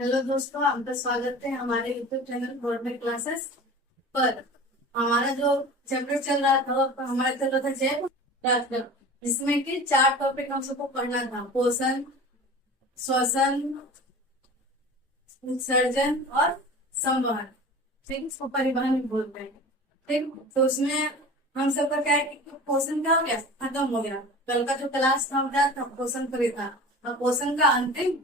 Hello दोस्तों, आपका स्वागत है हमारे यूट्यूब चैनल गवर्नमेंट क्लासेस पर। हमारा जो चैप्टर चल रहा था वो हमारा चल रहा था जैव राष्ट्र, जिसमें कि 4 टॉपिक हम सबको पढ़ना था: पोषण, श्वसन, उत्सर्जन और संवहन। ठीक, इसको परिवहन भी बोलते हैं। ठीक, तो उसमें हम सबका क्या है कि पोषण क्या हो गया, खत्म हो गया। कल का जो क्लास था हमारा था पोषण पर ही था। अब पोषण का अंतिम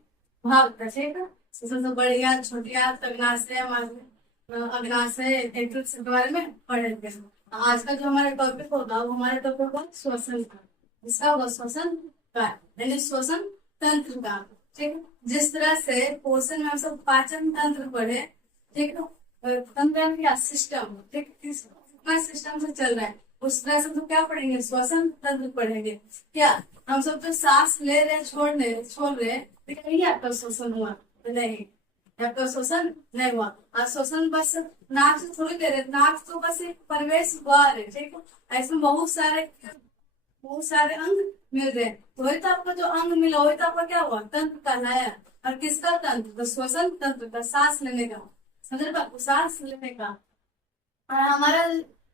भाग था। ठीक है, सबसे बढ़िया छोटिया अग्नाशय अग्नाशय के बारे में पढ़ेंगे। आज का जो हमारा टॉपिक होगा वो हमारा टॉपिक होगा श्वसन का। इसका होगा श्वसन का, यानी श्वसन तंत्र का। ठीक है, जिस तरह से पोषण में हम सब पाचन तंत्र पढ़े, ठीक है, तंत्र या सिस्टम, ठीक, कितना सिस्टम से चल रहा है, उस तरह से तो क्या पढ़ेंगे, श्वसन तंत्र पढ़ेंगे। क्या हम सब जो सांस ले रहे छोड़ रहे, लेकिन ये आपका श्वसन हुआ नहीं, आपका श्वसन नहीं हुआ। और श्वसन बस नाक से थोड़ी दे रहे, नाक तो बस एक प्रवेश द्वार है। ठीक है, ऐसे बहुत सारे अंग मिल गए, तो वही तो आपका जो अंग मिला वही तो आपका क्या हुआ, तंत्र कहलाया। और किसका तंत्र, तो श्वसन तंत्र का, सांस लेने का। समझ पाओ, सांस लेने का। और हमारा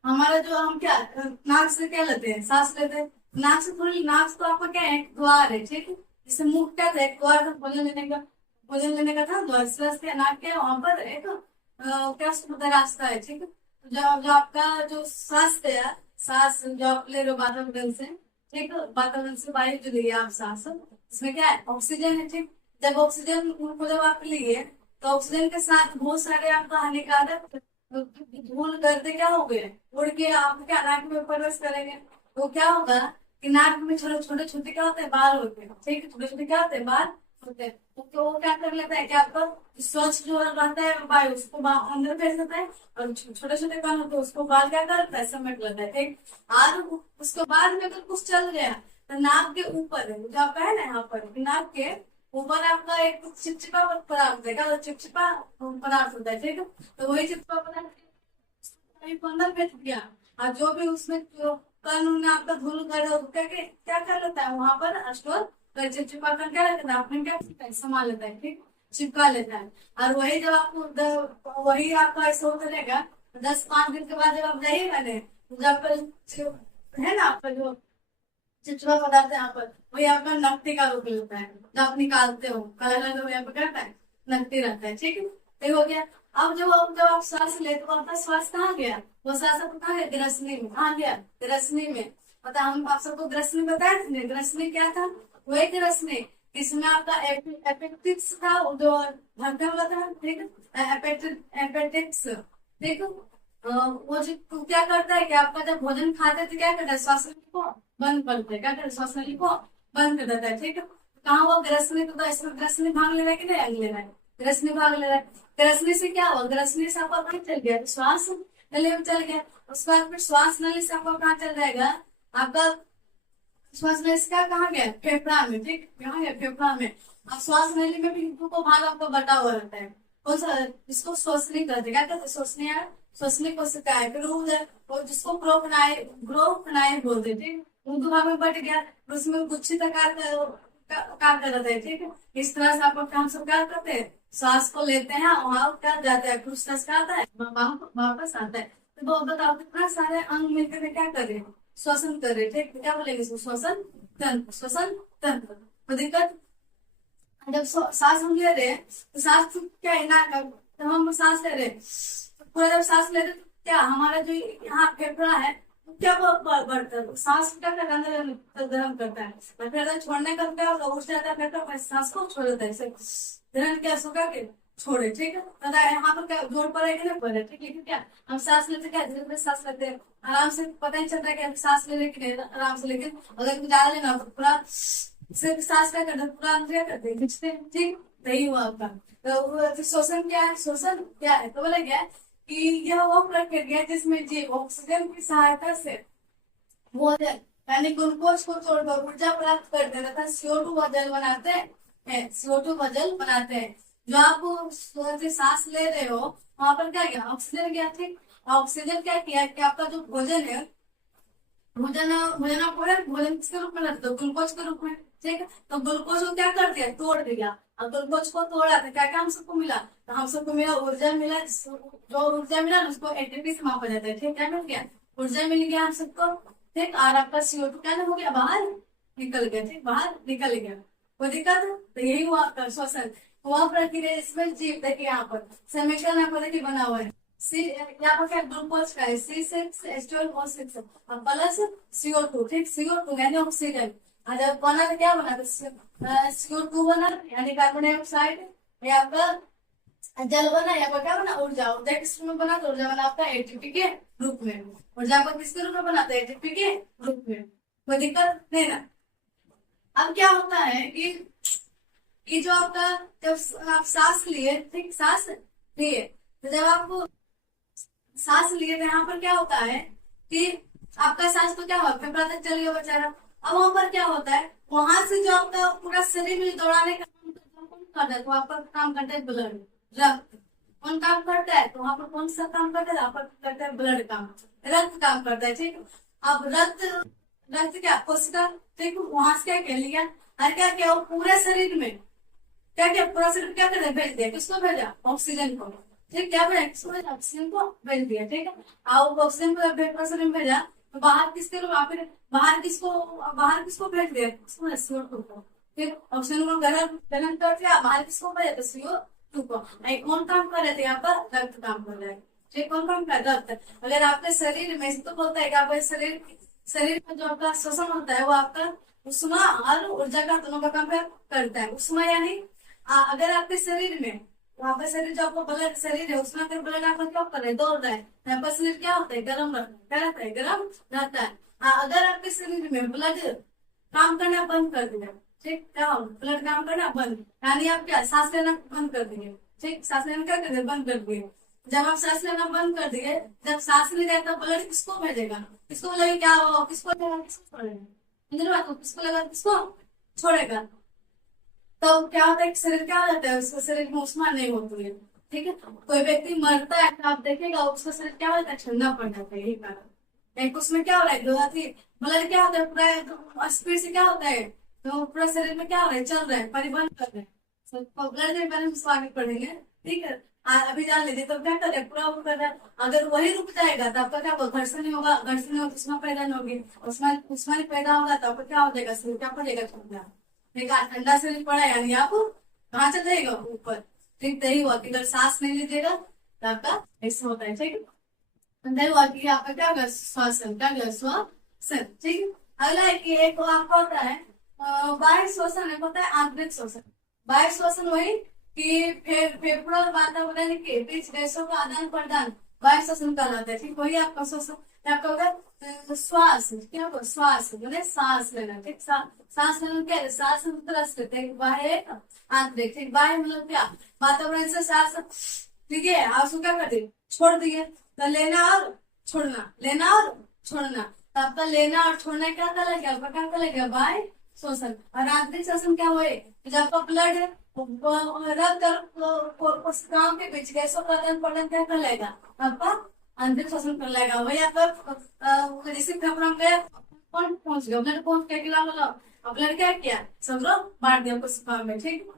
हमारा जो हम क्या नाक से क्या लेते हैं, सांस लेते हैं। नाक से थोड़ी, नाक तो आपका क्या है, एक द्वार है। ठीक है, जैसे मुंह क्या था, एक द्वार था भोजन लेने का था द्वार। इस तरह से नाक क्या है, वहां पर एक क्या सुंदर रास्ता है। ठीक है, तो जो जो आपका जो सांस है, सांस जो आप ले रहे हो वातावरण से, ठीक है, वातावरण से वायु जो लिए आप सांस, इसमें क्या है, ऑक्सीजन है। ठीक, जब ऑक्सीजन को जब आप लिए तो ऑक्सीजन के साथ बहुत सारे आपका हानिकारक धूल गर्दे क्या हो गए, उड़ के आप क्या नाक में प्रवेश करेंगे। तो क्या होगा कि नाक में छोटे छोटे छोटे क्या होते हैं, बाल होते हैं। ठीक है, छोटे छोटे क्या होते हैं, बाल होते हैं। तो वो क्या कर लेता है कि आपका स्वच्छ जो रहता है वायु उसको अंदर भेज देता है, और छोटे छोटे बाल होते हैं उसको बाल क्या करता है, समेट लेता है। ठीक, और उसके बाद में अगर कुछ चल गया तो नाक के ऊपर है, जो आपका है ना यहाँ पर नाक के ऊपर आपका एक चिपचिपा पदार्थ है, क्या चिपचिपा पदार्थ होता है। ठीक है, तो वही चिपचिपा पदार्थ अंदर बैठ गया, और जो भी उसमें जो कण उन्हें आपका धूल कर क्या कर लेता है, वहां पर स्टोर कर चिपचिपा कर क्या लेता है, अपने क्या करता है, संभाल लेता है। ठीक, चिपका लेता है। और वही जब आपको वही आपका ऐसा होता रहेगा, 10-5 दिन के बाद जब आप जाइएगा ने, तो जब है ना आपका जो चिपचिपा पदार्थ है यहाँ पर, वही आपका नकटी का रूप लेता है। जब आप निकालते हो कलर तो यहाँ पे करता है, नकटी रहता है। ठीक है, ये हो गया। अब जब आप सांस लेते हो, आपका श्वास कहाँ गया, वो सांस आपको कहाँ है, ग्रसनी में। कहाँ गया, ग्रसनी में। पता हम आप सबको ग्रसनी बताए थे ना, ग्रसनी क्या था, वही ग्रसनी। इसमें आपका एपेटिक्स था, जो धड़कन वाला था। ठीक है, एपेटिक्स। ठीक है, वो जो क्या करता है कि आपका जब भोजन खाते हैं तो क्या करता है, श्वास को बंद करते हैं, क्या करते हैं, श्वास नली को बंद कर देता है। ठीक है, कहाँ वो ग्रसनी, तो इसमें ग्रसनी भाग ले रहा है कि नहीं, अंग ले रहा है, ग्रसनी भाग ले रहा है। ग्रसनी से क्या हुआ, ग्रसनी से आपका कहाँ चल गया, श्वास नली में चल गया। उसके बाद फिर श्वास नली से आपका कहाँ चल जाएगा, आपका श्वास नली से क्या कहाँ गया, फेफड़ा में। ठीक, कहाँ गया, फेफड़ा में। और श्वास नली में भी दो भाग आपका बटा हुआ रहता है। कौन सा, इसको श्वसनी कहते हैं, क्या कहते हैं, श्वसनीय श्वसनी कोशिका है। फिर वो जिसको ग्रोफनाई बोलते हैं। ठीक, वो दो भाग में बट गया, फिर उसमें गुच्छित आकार का रहता है। ठीक है, इस तरह से आप काम सब क्या करते हैं, सांस को लेते हैं, वहां क्या जाता है, कुछ का आता है, वापस आता है। तो वो बताओ कितना सारे अंग मिलकर क्या कर रहे हैं, श्वसन कर रहे हैं। ठीक, क्या बोलेंगे इसको, श्वसन तंत्र, श्वसन तंत्र। तो दिक्कत, जब सांस हम ले रहे हैं तो सांस क्या है ना, जब हम सांस ले रहे हैं तो पूरा जब सांस ले रहे हैं तो क्या हमारा जो यहाँ फेफड़ा है तो क्या वो बढ़ता है, सांस क्या करता है, अंदर गर्म करता है। और फिर अगर छोड़ने का क्या होगा, उठ जाता है फेफड़ा, सांस को छोड़ देता है, इसे धीरे क्या सुखा के छोड़े। ठीक है, तथा यहाँ पर क्या जोर पड़े कि नहीं पड़े। ठीक, लेकिन क्या हम सांस लेते, क्या धीरे धीरे सांस लेते हैं, आराम से, पता नहीं चलता है कि हम सांस ले रहे कि नहीं, आराम से। लेकिन अगर ज्यादा लेना तो पूरा सिर्फ सांस क्या करते हैं, पूरा क्या करते हैं, खींचते हैं। ठीक, नहीं हुआ आपका। तो श्वसन क्या है, श्वसन क्या है, तो बोला गया कि यह वो प्रक्रिया है जिसमें जीव ऑक्सीजन की सहायता से भोजन यानी ग्लूकोज को छोड़कर ऊर्जा प्राप्त करते हैं तथा CO2 व जल बनाते हैं, CO2 व जल बनाते हैं। जो आप सांस ले रहे हो वहां पर क्या गया, ऑक्सीजन गया। ठीक, ऑक्सीजन क्या किया कि आपका जो भोजन है, भोजन भोजन आपको है, भोजन किसके रूप में लगता है, ग्लूकोज के रूप में। ठीक है, तो ग्लूकोज को क्या कर दिया, तोड़ दिया, अब ग्लूकोज को तोड़ा तो क्या क्या हम सबको मिला, तो हम सबको मिला ऊर्जा मिला, जो ऊर्जा मिला ना उसको एटीपी से मापा जाता है। ठीक, क्या मिल गया, ऊर्जा मिल गया हम सबको। ठीक, और आपका CO2 क्या हो गया, बाहर निकल गया। ठीक, बाहर निकल गया, कोई दिक्कत है? तो यही हुआ आपका श्वसन, हुआ प्रक्रिया इसमें। जीव देखिए यहाँ पर समीकरण आपको देखिए बना हुआ है, सी यहाँ पर क्या ग्लूकोज का है C6H12O6 और प्लस CO2। ठीक, CO2 यानी ऑक्सीजन, और जब बना तो क्या बना, CO2 बना यानी कार्बन डाइऑक्साइड, या आपका जल बना, या क्या बना, ऊर्जा। ऊर्जा किस रूप में बना, तो ऊर्जा बना आपका एटीपी के रूप में। ऊर्जा आपका किसके रूप में बना, तो एटीपी के रूप में। कोई दिक्कत नहीं ना। अब क्या होता है कि ये जो आपका, जब आप सांस लिए, ठीक, सांस लिए, तो जब आपको सांस लिए तो यहाँ पर क्या होता है कि आपका सांस तो क्या हुआ, फेफड़ा तक चल गया बेचारा। अब वहां पर क्या होता है, वहां से जो आपका पूरा शरीर में दौड़ाने का काम करता है, तो वहां पर काम करता है ब्लड, रक्त। कौन काम करता है, तो वहां पर कौन सा काम करता है, वहां पर करता है ब्लड काम, रक्त काम करता है। ठीक, अब रक्त, रक्त क्या कोशिका, ठीक, वहां से क्या कह लिया, और क्या क्या पूरे शरीर में क्या क्या पूरा शरीर क्या करे, भेज दिया, किसको भेजा, ऑक्सीजन को। ठीक, क्या भेजा, किसको भेजा, ऑक्सीजन को भेज दिया। ठीक है, और ऑक्सीजन को पूरा शरीर में भेजा, तो बाहर किसके रूप में, बाहर किसको भेज दिया, CO2 को। फिर ऑक्सीजन को ग्रहण कर दिया, बाहर किसको भेजा, तो CO2 को। कौन काम कर रहे थे, यहाँ पर रक्त काम कर रहा है। ठीक, कौन काम कर रहा है, रक्त। अगर आपके शरीर में तो बोलता है कि आपके शरीर में जो आपका श्वसन होता है वो आपका उष्मा और ऊर्जा का दोनों का काम करता है। उष्मा यानी अगर आपके शरीर में, आपका शरीर जो आपका ब्लड शरीर है उसमें अगर ब्लड आपका क्या कर रहा है, दौड़ रहा है, तो आपका शरीर क्या होता है, गर्म रहता है, क्या रहता है, गर्म रहता है। अगर आपके शरीर में ब्लड काम करना बंद कर दिया, ठीक, क्या हो, ब्लड काम करना बंद, यानी आप क्या सांस लेना बंद कर दिए। ठीक, सांस लेना क्या कर दिए, बंद कर दिए। जब आप सांस लेना बंद कर दिए, जब सांस नहीं जाए तो ब्लड किसको भेजेगा, किसको लगेगा, क्या हो, किसको लगेगा, किसको छोड़ेगा, किसको लगा, किसको छोड़ेगा। तो क्या होता है, शरीर क्या हो जाता है, उसका शरीर में उष्मा नहीं होती है। ठीक है, कोई व्यक्ति मरता है तो आप देखेगा उसका शरीर क्या होता है, ठंडा पड़ जाता है, यही कारण। एक उसमें क्या हो रहा है, दो हाथी ब्लड क्या होता है, पूरा स्पीड से क्या होता है, तो पूरा शरीर में क्या हो रहा है, चल रहा है, परिवहन कर रहे हैं। तो ब्लड के बारे में आगे पढ़ेंगे। ठीक है, अभी जान लीजिए, तो क्या कर रहे हैं, पूरा वो कर रहा है। अगर वही रुक जाएगा तो आपका क्या होगा, घर्षण नहीं होगा, घर्षण नहीं होगा, उष्मा पैदा नहीं होगी, उष्मा नहीं पैदा होगा तो आपका क्या हो जाएगा, शरीर क्या पड़ेगा, ठंडा। ठीक है, ठंडा शरीर पड़ा यानी आप कहाँ चल जाएगा, ऊपर। ठीक, तो यही हुआ कि अगर सांस नहीं लीजिएगा तो आपका ऐसा होता है। ठीक है, अंदर हुआ कि आपका क्या होगा, श्वसन, क्या होगा, श्वसन। ठीक है, अगला है कि एक आपका होता है बाह्य श्वसन, एक होता है आंतरिक श्वसन। बाह्य श्वसन वही कि फेफड़ों और वातावरण के बीच गैसों का आदान प्रदान बाह्य श्वसन कहलाता है। ठीक, वही आपका श्वसन, आपका होगा श्वास, क्या होगा, श्वास मैंने सांस लेना। ठीक, सांस लेना क्या है, सांस बाह्य आंतरिक। ठीक, बाह्य मतलब क्या, वातावरण से सांस, ठीक है, आप उसको क्या कर दिए, छोड़ दिए। तो लेना और छोड़ना, लेना और छोड़ना, तो आपका लेना और छोड़ना क्या कहलाएगा, आपका क्या कहलाएगा, बाह्य श्वसन। और आंतरिक श्वसन क्या हुए, जब आपका ब्लड है रक्त और कोशिकाओं के बीच गैसों का आदान प्रदान क्या कहलाएगा, आपका आंतरिक श्वसन कहलाएगा। वही आपका जैसे फेफड़ा में गया, कौन पहुंच गया, ब्लड पहुंच गया, गिला वाला ब्लड क्या किया, सब लोग बांट दिया कोशिकाओं में। ठीक,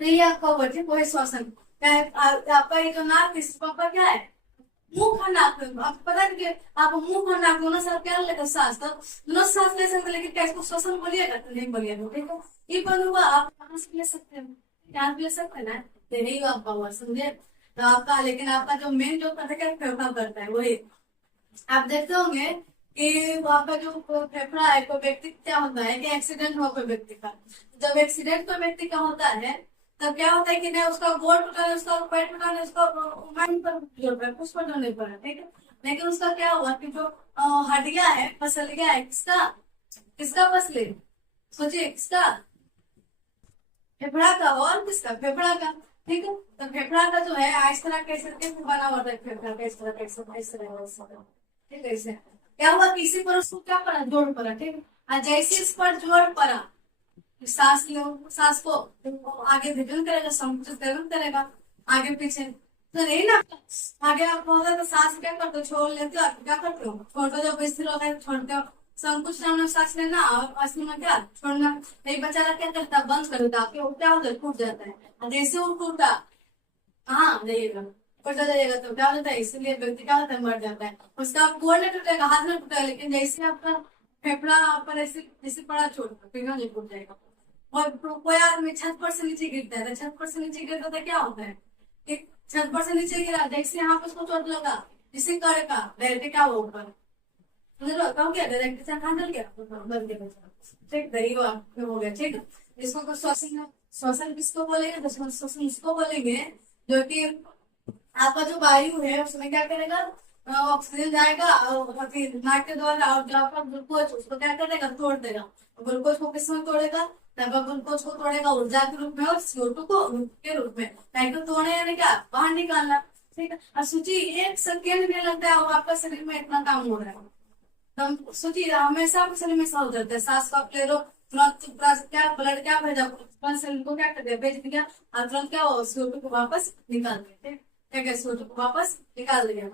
तो ये आपका हुआ, ठीक, वही श्वसन। आपका ये जो नाक, इस पर क्या है, मुंह और नाक, आपको पता है कि आप मुंह और नाक दोनों साथ क्या लेकर सांस, तो दोनों सांस ले सकते, लेकिन क्या इसको श्वसन बोलिएगा, तो नहीं बोलिएगा। ठीक है, ये बनूंगा आप कहाँ से ले सकते हैं, क्या ले सकते हैं ना, तो नहीं आपका हुआ, समझे। तो आपका, लेकिन आपका जो मेन जो करता है, फेफड़ा करता है, वही आप देखते होंगे कि आपका जो फेफड़ा है, कोई व्यक्ति क्या होता है कि एक्सीडेंट हुआ कोई व्यक्ति का, जब एक्सीडेंट कोई व्यक्ति का होता है तब क्या होता है कि नहीं उसका गोड़ टूटा है, उसका पैर टूटा है, उसका माइंड पर जोर है, कुछ पर नहीं पड़ा। ठीक है, लेकिन उसका क्या हुआ कि जो हड्डियां है, पसलियां है, किसका किसका पसले, सोचिए किसका, फेफड़ा का, और किसका, फेफड़ा का। ठीक है, तो फेफड़ा का जो है इस तरह कैसे बना हुआ है, फेफड़ा का इस तरह कैसे, इस तरह। ठीक है, इसे क्या हुआ, किसी पर उसको क्या पड़ा, जोड़ पड़ा। ठीक है, जैसे इस पर जोड़ पड़ा, सांस लो, सांस को आगे विभिन्न करेगा, संकुचित करेगा, आगे पीछे, तो नहीं ना, आगे आप होगा तो सांस क्या करते हो, छोड़ लेते हो, आप क्या करते हो, छोड़ते हो, जब स्थिर होगा छोड़ते हो, संकुचन में सांस लेना और असली में क्या छोड़ना। एक बेचारा क्या करता है, बंद कर देता, आपके क्या होता है, टूट जाता है। और जैसे वो टूटा, हाँ जाइएगा, पलटा जाइएगा तो क्या होता है, इसीलिए व्यक्ति क्या होता है, मर जाता है। उसका गोड़ नहीं टूटेगा, हाथ में टूटेगा, लेकिन जैसे आपका फेफड़ा पर ऐसे जैसे पड़ा चोट, फिर नहीं टूट जाएगा। और कोई आदमी छत पर से नीचे गिरता है, तो छत पर से नीचे गिरता तो क्या होता है, एक छत पर से नीचे गिरा, जैसे यहाँ पे उसको चोट लगा, जिसे करेगा डायरेक्ट क्या वो ऊपर कम क्या डायरेक्ट हैंडल क्या बंद के बचा, ठीक दही हो गया, ठीक है। इसको तो श्वसन, श्वसन किसको बोलेंगे, तो श्वसन इसको बोलेंगे जो कि आपका जो वायु है उसमें क्या करेगा, ऑक्सीजन जाएगा और फिर नाक के द्वारा, और जो आपका ग्लूकोज उसको क्या करेगा, तोड़ देगा। ग्लूकोज को किसमें तोड़ेगा, तब ग्लूकोज को तोड़ेगा ऊर्जा के रूप में और CO2 को के रूप में, ताकि तोड़े यानी क्या बाहर निकालना, ठीक है। और सोचिए 1 सेकेंड नहीं लगता है और आपका शरीर में इतना काम हो रहा है। तो सोचिए हमेशा आपके शरीर में ऐसा हो जाता है, सांस का ले लो तुरंत क्या ब्लड क्या भेजा, शरीर को क्या कर दिया, भेज दिया, और तुरंत क्या CO2 को वापस निकाल दिया, ठीक है, क्या CO2 को वापस निकाल दिया।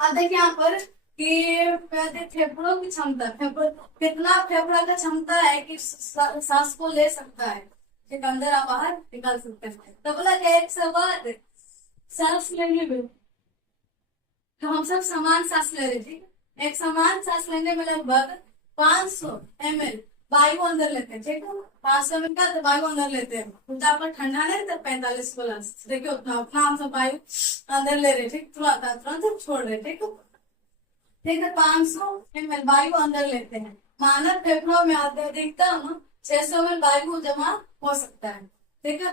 अब देखिए यहाँ पर कि फेफड़ों की क्षमता, कितना फेफड़ा का क्षमता है कि सांस को ले सकता है, ठीक, अंदर आप बाहर निकाल सकते हैं। तो बोला कि एक सवाल सांस लेने में, तो हम सब समान सांस ले रहे, ठीक है। एक समान सांस लेने में लगभग 500 ml वायु अंदर लेते हैं, ठीक है। 500 ml का वायु अंदर लेते हैं, उतना आपका ठंडा नहीं रहता 45 प्लस, देखिए उतना उतना हम सब वायु अंदर ले रहे, ठीक, तुरंत छोड़ रहे, ठीक है, ठीक है। 500 ml वायु अंदर लेते हैं, मानव फेफड़ों में अधिकतम 600 ml वायु जमा हो सकता है, ठीक है।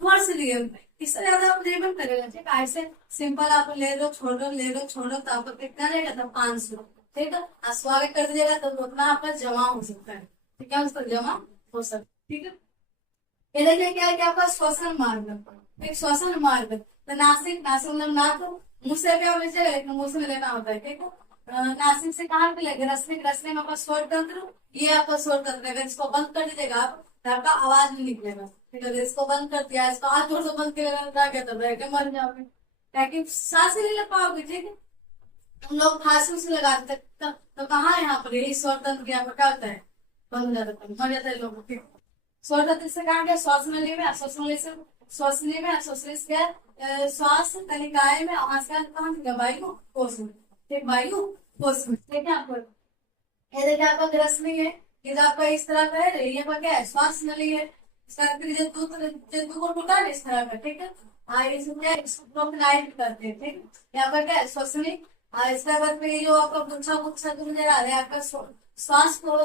वर्ष लिए इससे ज्यादा आप लेबल करेगा, ठीक है। ऐसे सिंपल आप ले लो छोड़ लो, ले लो छोड़ लो, तो आपको कितना रहेगा, तो 500, ठीक है। स्वागत कर दीजिएगा तो उतना आपका जमा हो सकता है, ठीक है, उसका जमा हो सकता है, ठीक है। ये देखिए क्या है कि आपका श्वसन मार्ग, एक श्वसन मार्ग, तो नासिक, नासिक मतलब नाक, मुंह से क्या लीजिएगा, लेकिन मुंह से लेना होता है, ठीक है। नासिक से कहाँ पे लेंगे, रसने, रसने में आपका स्वर तंत्र, ये आपका स्वर तंत्र है। अगर इसको बंद कर दीजिएगा आप तो आपका आवाज नहीं निकलेगा, ठीक है। इसको बंद कर दिया, इसको हाथ जोर से बंद करेगा तो बैठे मर जाओगे, ताकि सांस नहीं ले पाओगे, ठीक है। हम लोग फांसी से लगाते तो कहाँ यहाँ पर यही स्वर तंत्र यहाँ पर क्या होता है, बंद हो जाता है, मर जाता है लोगों के। स्वर तंत्र से कहा गया, श्वास में ले में, श्वसन से श्वसने में, श्वसन से श्वास तनिकाय में, कहाँ गया, वायु कोष में, ठीक, वायु कोष में, ठीक है। आपको ये देखिए आपका ग्रसनी है, ये आपका इस तरह का है, ये आपका क्या है, श्वास नली है, जंतु को टूटा है इस तरह का, ठीक है। इसको करते हैं, ठीक है। यहाँ पर क्या है, श्वसनी, इसका बाद में ये जो आपका गुच्छा गुच्छा जो नजर आ रहा है, आपका श्वास को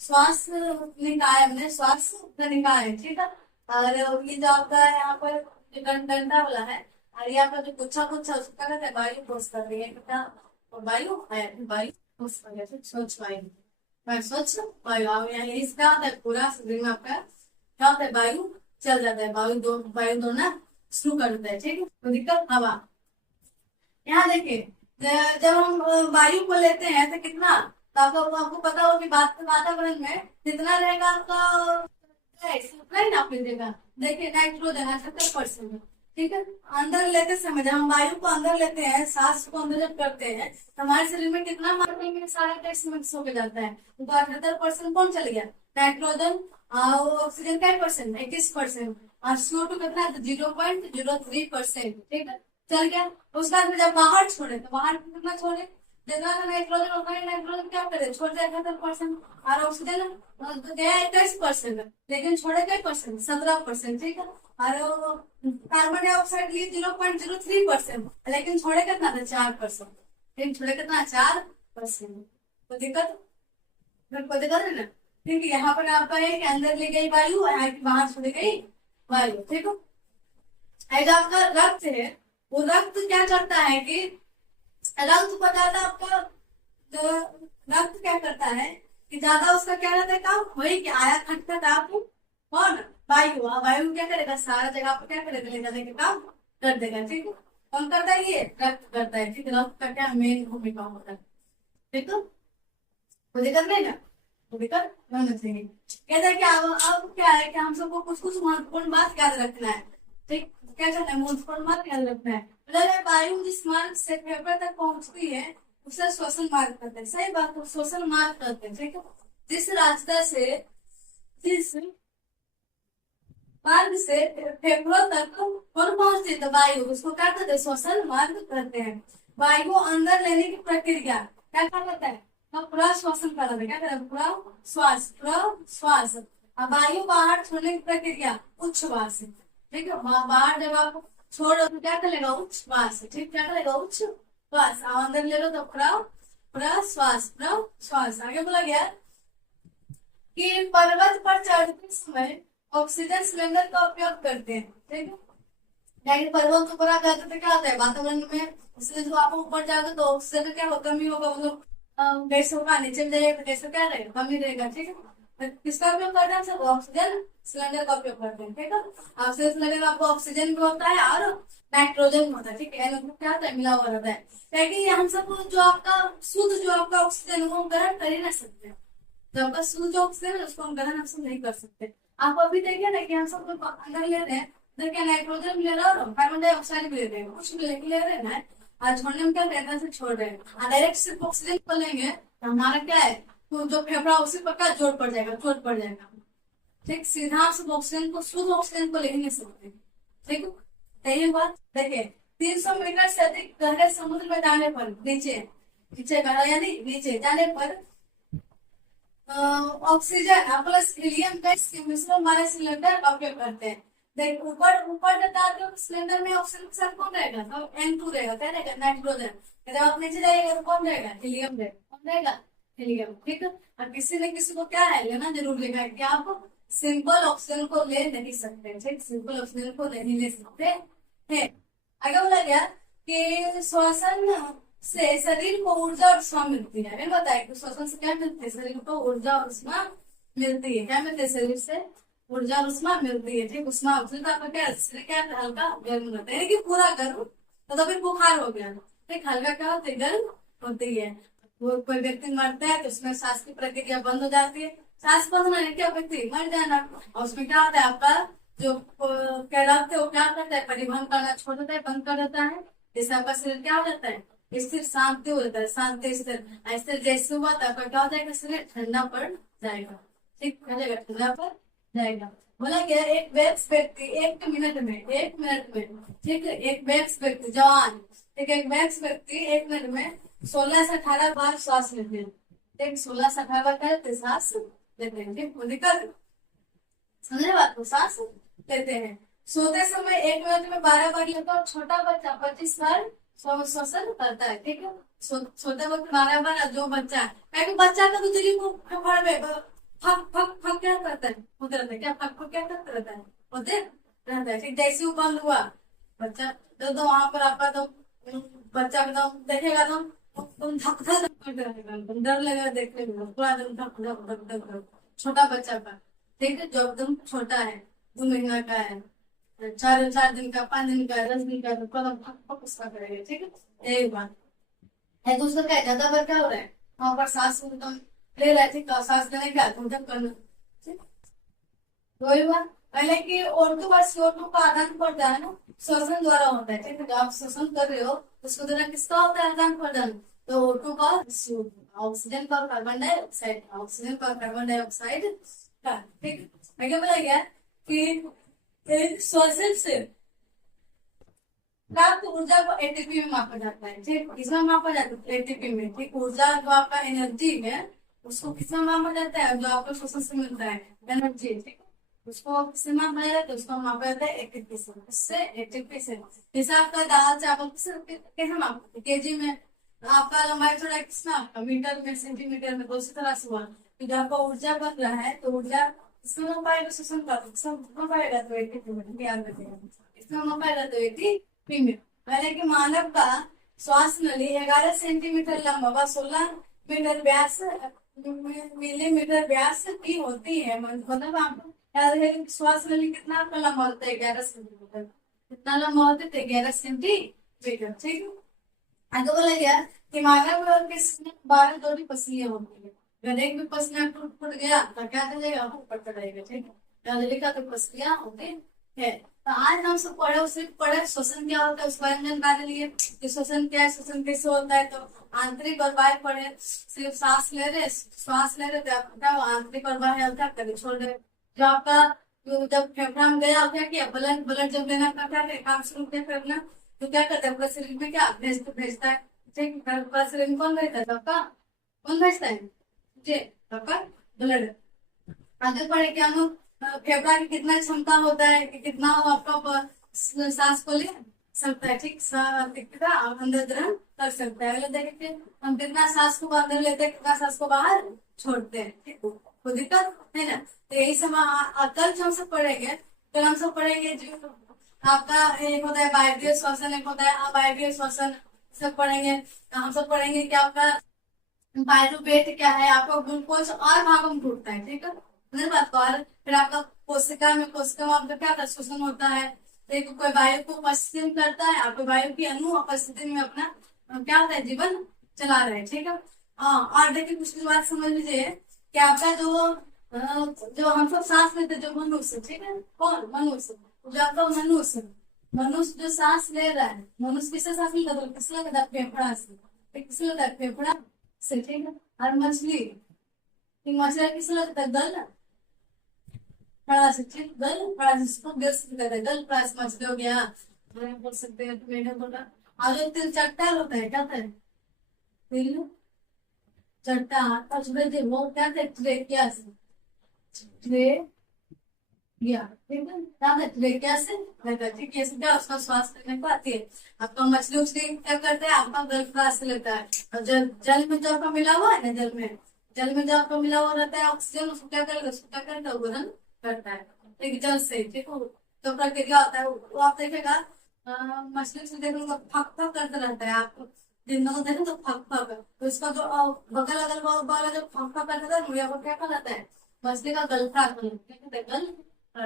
श्वास निकाय में, श्वास निकाय है, ठीक है। और ये जो आपका यहाँ पर जो डंडा वाला है, और ये आपका जो गुच्छा गुच्छा उसका कहते हैं वायु कोष कर रही है, वायु है, वायु कोष कर रही है, स्वच्छ वायु, स्वच्छ वायु, यहाँ इसका होता है पूरा शरीर में आपका क्या होता है, वायु चल जाता है, वायु दौड़ना शुरू कर देता है, ठीक है। तो दिक्कत हवा, यहाँ देखिए जब हम वायु को लेते हैं तो कितना, तो आपको पता हो कि वातावरण में कितना रहेगा आपका, नहीं ना लीजिएगा, देखिए नाइट्रोजन 78%, ठीक है। अंदर लेते समय जब हम वायु को अंदर लेते हैं, सांस को अंदर जब करते हैं, तो हमारे शरीर में कितना मात्रा में सारा टैक्स मिक्स होकर जाता है, तो 78% कौन चल गया, नाइट्रोजन, और ऑक्सीजन क्या परसेंट, 21%, और CO2 कितना है, 0.03%, ठीक है, चल गया। उसके बाद जब बाहर छोड़े तो बाहर कितना छोड़े, जितना नाइट्रोजन होगा, नाइट्रोजन क्या करे, छोड़ दिया 78%, और ऑक्सीजन गया 21%, लेकिन छोड़े क्या परसेंट, 17%, ठीक है। और कार्बन डाइऑक्साइड लिए 0.03%, लेकिन छोड़े कितना था, 4%, लेकिन छोड़े कितना, 4%। तो दिक्कत है ना, क्योंकि यहाँ पर आपका है कि अंदर ले गई वायु, यहाँ की बाहर छोड़ी गई वायु, ठीक है। जो आपका रक्त है, वो रक्त क्या करता है कि रक्त पदार्थ आपका, जो रक्त क्या करता है कि ज्यादा उसका क्या रहता है काम, वही कि आया खटखट आप कौन, वायु, वायु क्या करेगा, सारा जगह पर क्या करेगा, ले जाने के काम कर देगा, ठीक है। कौन करता है, ये रक्त करता है, ठीक है। रक्त का क्या मेन भूमिका होता है, ठीक है। तो दिक्कत नहीं ना, दिक्कत होना चाहिए। कहते हैं कि अब क्या है कि हम सबको कुछ कुछ महत्वपूर्ण बात याद रखना है, ठीक, क्या करना है, महत्वपूर्ण बात याद रखना है। मतलब वायु जिस मार्ग से फेफड़े तक पहुंचती है उसे श्वसन मार्ग कहते हैं। सही बात को श्वसन मार्ग कहते हैं, ठीक है। जिस रास्ते से, जिस मार्ग से फेफड़ों तक कौन पहुंचती है, तो वायु, उसको क्या कहते हैं, श्वसन मार्ग कहते हैं। वायु अंदर लेने की प्रक्रिया क्या कहलाता है, तो पूरा श्वसन कहलाता है। क्या कहते हैं, पूरा श्वास, पूरा श्वास। और वायु बाहर छोड़ने की प्रक्रिया उच्छ्वास, ठीक है। बाहर जब आप छोड़ो तो क्या करेगा, उच्छ्वास, ठीक, क्या करेगा, उच्छ्वास। अंदर ले लो तो पूरा पूरा श्वास, पूरा श्वास। आगे बोला गया कि पर्वत पर चढ़ते समय ऑक्सीजन सिलेंडर का उपयोग करते हैं, ठीक है। लेकिन पर्वत के ऊपर आ जाते तो क्या होता है, वातावरण में ऑक्सीजन, जो आप ऊपर जाओगे तो ऑक्सीजन का क्या होगा, कमी होगा, मतलब गैसों का नीचे में जाएगा तो गैसों क्या रहेगा, कमी रहेगा, ठीक है। तो किसका उपयोग करते हैं, सब ऑक्सीजन सिलेंडर का उपयोग करते हैं, ठीक है। ऑक्सीजन सिलेंडर आपको ऑक्सीजन भी होता है और नाइट्रोजन भी होता है, ठीक है। क्या होता है, मिला हुआ रहता है। लेकिन हम सब जो आपका शुद्ध, जो आपका ऑक्सीजन वो ग्रहण कर ही नहीं सकते। जो आपका शुद्ध जो ऑक्सीजन है उसको हम ग्रहण हम सब नहीं कर सकते। आप अभी देखिए ना कि हम सब लोग अंदर ले रहे हैं, अंदर क्या नाइट्रोजन भी ले रहे हैं और कार्बन डाइऑक्साइड भी ले रहे हैं, कुछ भी ले रहे हैं ना। और छोड़ने में क्या कहते हैं, से छोड़ रहे हैं। डायरेक्ट सिर्फ ऑक्सीजन को लेंगे तो हमारा क्या है, तो जो फेफड़ा उसी पर क्या जोड़ पड़ जाएगा, चोट पड़ जाएगा, ठीक। सीधा आप सब ऑक्सीजन को, शुद्ध ऑक्सीजन को ले ही नहीं सकते, ठीक है। यही बात देखिए, 300 मीटर से अधिक गहरे समुद्र में जाने पर, नीचे नीचे गहरा यानी नीचे जाने पर ऑक्सीजन प्लस हीलियम गैस के मिश्रण वाले सिलेंडर का उपयोग करते हैं। देख ऊपर ऊपर बताते हो सिलेंडर में ऑक्सीजन के साथ कौन रहेगा, तो N2 रहेगा, क्या रहेगा, नाइट्रोजन। जब आप नीचे जाइएगा तो कौन रहेगा, हीलियम रहेगा, कौन रहेगा, हीलियम, ठीक है। और किसी न किसी को क्या है, लेना जरूर लेगा कि आप सिंपल ऑक्सीजन को ले नहीं सकते, ठीक, सिंपल ऑक्सीजन को नहीं ले सकते हैं। आगे बोला गया कि श्वसन से शरीर को ऊर्जा और उष्मा मिलती है। मैंने बताया कि श्वसन से क्या मिलती है, शरीर को ऊर्जा और उष्मा मिलती है। क्या मिलती है, शरीर से ऊर्जा और उष्मा मिलती है, ठीक। उष्मा ऑक्सीजन आपका क्या, शरीर क्या हल्का गर्म रहता है, कि पूरा गर्म, तो फिर बुखार हो गया, ठीक। हल्का क्या होता है, गर्म होती है। वो कोई व्यक्ति मरता है तो उसमें सांस की प्रक्रिया बंद हो जाती है। सांस बंद होने क्या, व्यक्ति मर जाना। और उसमें क्या होता है, आपका जो कैलाश है वो क्या करता है, परिवहन करना छोड़ देता है, बंद कर देता है। जिससे आपका शरीर क्या हो जाता है, स्थिर, शांति हो जाता है, शांति स्थिर। स्थिर जैसे हुआ तो आपका क्या हो जाएगा, शरीर ठंडा पड़ जाएगा, ठीक, ठंडा पड़ जाएगा। बोला गया एक व्यक्ति 1 मिनट में, ठीक है, एक व्यक्ति जवान, ठीक है, एक व्यक्ति 1 मिनट में 16 से 18 बार श्वास लेते हैं, ठीक, 16 से 18 बार क्या सांस लेते हैं, ठीक। दिक्कत समझे बात को, सांस लेते हैं। सोते समय 1 मिनट में 12 बार लेता है। छोटा बच्चा 25 बार श्वसन करता है, ठीक है। सोते वक्त 12 बार। जो बच्चा है, बच्चा का तो दिल्ली को फड़ में फक फक फक क्या करता है, होते रहता है, क्या फक फक क्या करता रहता है, होते रहता है, ठीक। जैसे वो बंद हुआ बच्चा तो वहां पर आपका तो बच्चा एकदम देखेगा तो तुम धक धक करते रहेगा, डर लगेगा देखने में, पूरा दिन धक धक धक धक धक। छोटा बच्चा का, ठीक है, जो एकदम छोटा है, 2 महीना का है, 4 दिन का, 5 दिन का, 10 दिन का, तो कदम फक फक उसका करेगा, ठीक है। यही बात है। दूसरा क्या है, ज्यादा बार क्या हो रहा है, वहां पर सांस एकदम ले रहा है, ठीक, सांस लेने का धक करना, ठीक। वही बात पहले की O2 और CO2 का आदान प्रदान श्वसन द्वारा होता है, ठीक है। जब आप श्वसन कर रहे हो उसको द्वारा किसका होता है आदान प्रदान, तो O2 का CO2, ऑक्सीजन का कार्बन डाइऑक्साइड, ऑक्सीजन का कार्बन डाइऑक्साइड का, ठीक। आगे बोला गया कि श्वसन से प्राप्त ऊर्जा को एटीपी में मापा जाता है, ठीक। किसमें मापा जाता है, एटीपी में, ठीक। ऊर्जा जो आपका एनर्जी है उसको किसमें मापा जाता है, जो आपको श्वसन से मिलता है एनर्जी, ठीक, उसको किससे मापा जाता है, तो उसको मापा जाता है एटीपी से, उससे एटीपी से। जैसे आपका दाल चावल कैसे मापते हैं, केजी में। आपका लंबाई थोड़ा किसमें, आपका मीटर में, सेंटीमीटर में, दूसरी तरह से हुआ। तो जब आपका ऊर्जा बन रहा है तो ऊर्जा इसमें मापाएगा, श्वसन का मापाएगा तो एटीपी में, ध्यान रखिएगा, इसमें मापाएगा तो एटीपी में। पहले कि मानव का श्वास नली 11 सेंटीमीटर लंबा व 16 मीटर व्यास मिलीमीटर व्यास की होती है। मतलब आपको याद है श्वास नली कितना आपका लंबा होता है, 11 सेंटीमीटर, कितना लंबा होता है, 11 सेंटीमीटर, ठीक है। आगे बोला गया कि मानव के 12 जोड़ी पसलियां होती है। अगर एक भी पसलियां टूट फूट गया तो क्या करेगा, ऊपर चढ़ेगा, ठीक है। लिखा तो पसलियां होती है। तो आज हम सब पढ़े, सिर्फ पढ़े श्वसन क्या होता है उसके बारे में जानकारी लिए कि श्वसन क्या है, श्वसन कैसे होता है। तो आंतरिक और बाह्य पढ़े, सिर्फ श्वास ले रहे थे आपको क्या वो आंतरिक और बाह्य हल्का करे छोड़ रहे। जो आपका जब फेफड़ा में गया क्या किया, ब्लड ब्लड जब लेना का क्या काम शुरू किया करना, तो क्या करता है पूरे शरीर में क्या भेजता है। ठीक, पूरा शरीर में कौन भेजता है, आपका कौन भेजता है जी, आपका ब्लड। आगे बढ़े क्या हम फेफड़ा की कितना क्षमता होता है कि कितना वो आपका सांस को ले सकता है। ठीक, कितना अंदर ग्रहण कर सकता है। अगले देखिए हम कितना सांस को अंदर लेते हैं, कितना सांस को बाहर छोड़ते हैं। ठीक, कोई दिक्कत है ना। तो यही सब कल जो हम सब पढ़ेंगे, कल हम सब पढ़ेंगे जो आपका एक होता है वायवीय श्वसन, एक होता है अवायवीय श्वसन, सब पढ़ेंगे। हम सब पढ़ेंगे क्या आपका पायरुवेट क्या है, आपका ग्लूकोज और भागम टूटता है। ठीक है, मेरी बात को। और फिर आपका कोशिका में आपका क्या होता है, श्वसन होता है। एक कोई वायु को उपस्थित करता है, आपको वायु की अनुपस्थिति में अपना क्या होता है, जीवन चला रहे हैं। ठीक है, हाँ। और देखिए कुछ बात समझ लीजिए कि आपका जो हम सब सांस लेते जो मनुष्य, ठीक है, कौन मनुष्य, जो आपका मनुष्य मनुष्य जो सांस ले रहा है, मनुष्य किससे सांस लेता है, किस लेता है, फेफड़ा से। किस लेता है, फेफड़ा से। ठीक है, और मछली मछली किस लेता है, गल फड़ा से। ठीक, गल फड़ा से इसको गल से कहते हैं, गल फड़ा से मछली हो गया, बोल सकते हैं मेढक बोल रहा। और जो तिल चट्टा होता है, क्या होता है, तिल चट्टा वो क्या थे, ट्रेकिया से, ट्रेकिया। ठीक है, क्या है, ट्रेकिया से रहता है। ठीक है, क्या उसका श्वास लेने को आती है। आपका मछली उछली क्या करते हैं, आपका गल फड़ा से लेता है। और जल में जो आपका मिला हुआ है ना, जल में जो आपका मिला हुआ रहता है ऑक्सीजन, उसको क्या करेगा, उसको क्या करेगा, ग्रहण करता है। ठीक, जल से। ठीक है, तो प्रक्रिया होता है वो आप देखेगा मछली से देखोगे फक फक करता रहता है। आप दिन में देखें तो फक फक, तो इसका जो बगल अगल वाला जो फक फक करता है वो क्या कहलाता है, मछली का गलफा। ठीक है, गल।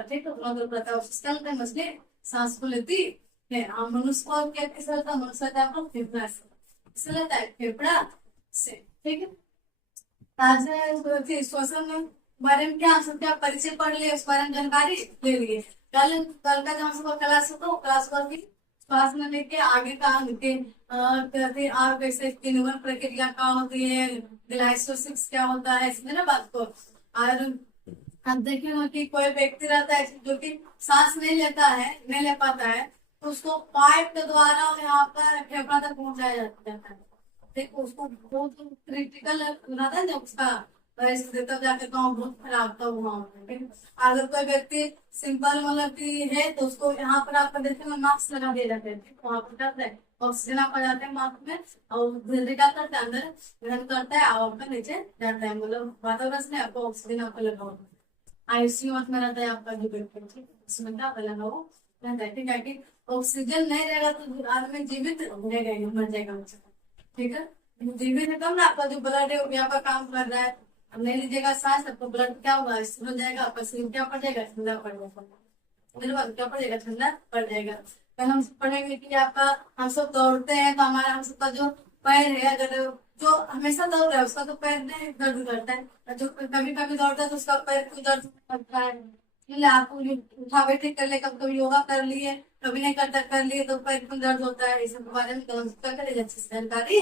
ठीक है, गल करता है उसके अंदर मछली सांस को लेती है। मनुष्य को क्या किस रहता है, मनुष्य का आपको फेफड़ा से, किस लेता है, फेफड़ा से। ठीक है, आज श्वसन बारे में क्या हम सब क्या परिचय पढ़ लिए, उस बारे में जानकारी ले लिए। कल का जो हम सबको क्लास हो, तो क्लास वन की श्वास में लेके आगे का फिर और कैसे किण्वन प्रक्रिया क्या होती है, ग्लाइकोसिस क्या होता है, इसमें ना बात को। और हम देखेंगे कि कोई व्यक्ति रहता है जो कि सांस नहीं लेता है, नहीं ले पाता है, तो उसको पाइप के द्वारा यहाँ पर फेफड़ा तक पहुंचाया जाता है। देखो उसको बहुत क्रिटिकल रहता है जब उसका परिस्थिति, तब जाके गाँव बहुत खराब था वहाँ पे। अगर कोई व्यक्ति सिंपल मतलब की है तो उसको यहाँ पर आपका देखेंगे मास्क लगा दिए जाते हैं। वहाँ पर जाता है ऑक्सीजन आपका जाता है मास्क में, और धीरे क्या करता है, अंदर ग्रहण करता है और आपका नीचे जाता है, मतलब वातावरण से आपको ऑक्सीजन आपका लगा होता है। आईसीयू में रहता है आपका जो व्यक्ति, ठीक है, उसमें क्या लगा हो रहता है। ठीक है, कि ऑक्सीजन नहीं रहेगा तो आदमी जीवित रहेगा, मर जाएगा। ठीक है, जीवित है तब ना आपका जो ब्लड है वो यहाँ पर काम कर रहा है। अब नहीं लीजिएगा सांस, आपका ब्लड क्या होगा, स्थिर हो जाएगा, आपका शरीर क्या पड़ जाएगा, ठंडा पड़ जाएगा। मेरे बाद क्या पड़ जाएगा, ठंडा पड़ जाएगा। कल हम पढ़ेंगे कि आपका हम सब दौड़ते हैं तो हमारा हम सबका जो पैर है, अगर जो हमेशा दौड़ रहा है उसका तो पैर नहीं दर्द करता है, जो कभी कभी दौड़ता है तो उसका पैर को दर्द करता है। इसलिए आपको उठा बैठे कर ले, कभी कभी योगा कर लिए, कभी नहीं करता कर लिए तो पैर में दर्द होता है। इस सब के बारे में करेगा अच्छी से जानकारी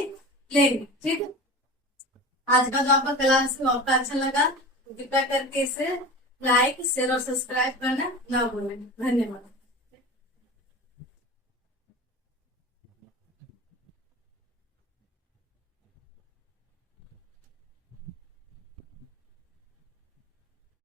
लेंगे। ठीक है, आज का जो आपका क्लास है आपका अच्छा लगा तो कृपया करके इसे लाइक शेयर और सब्सक्राइब करना ना भूलें। धन्यवाद।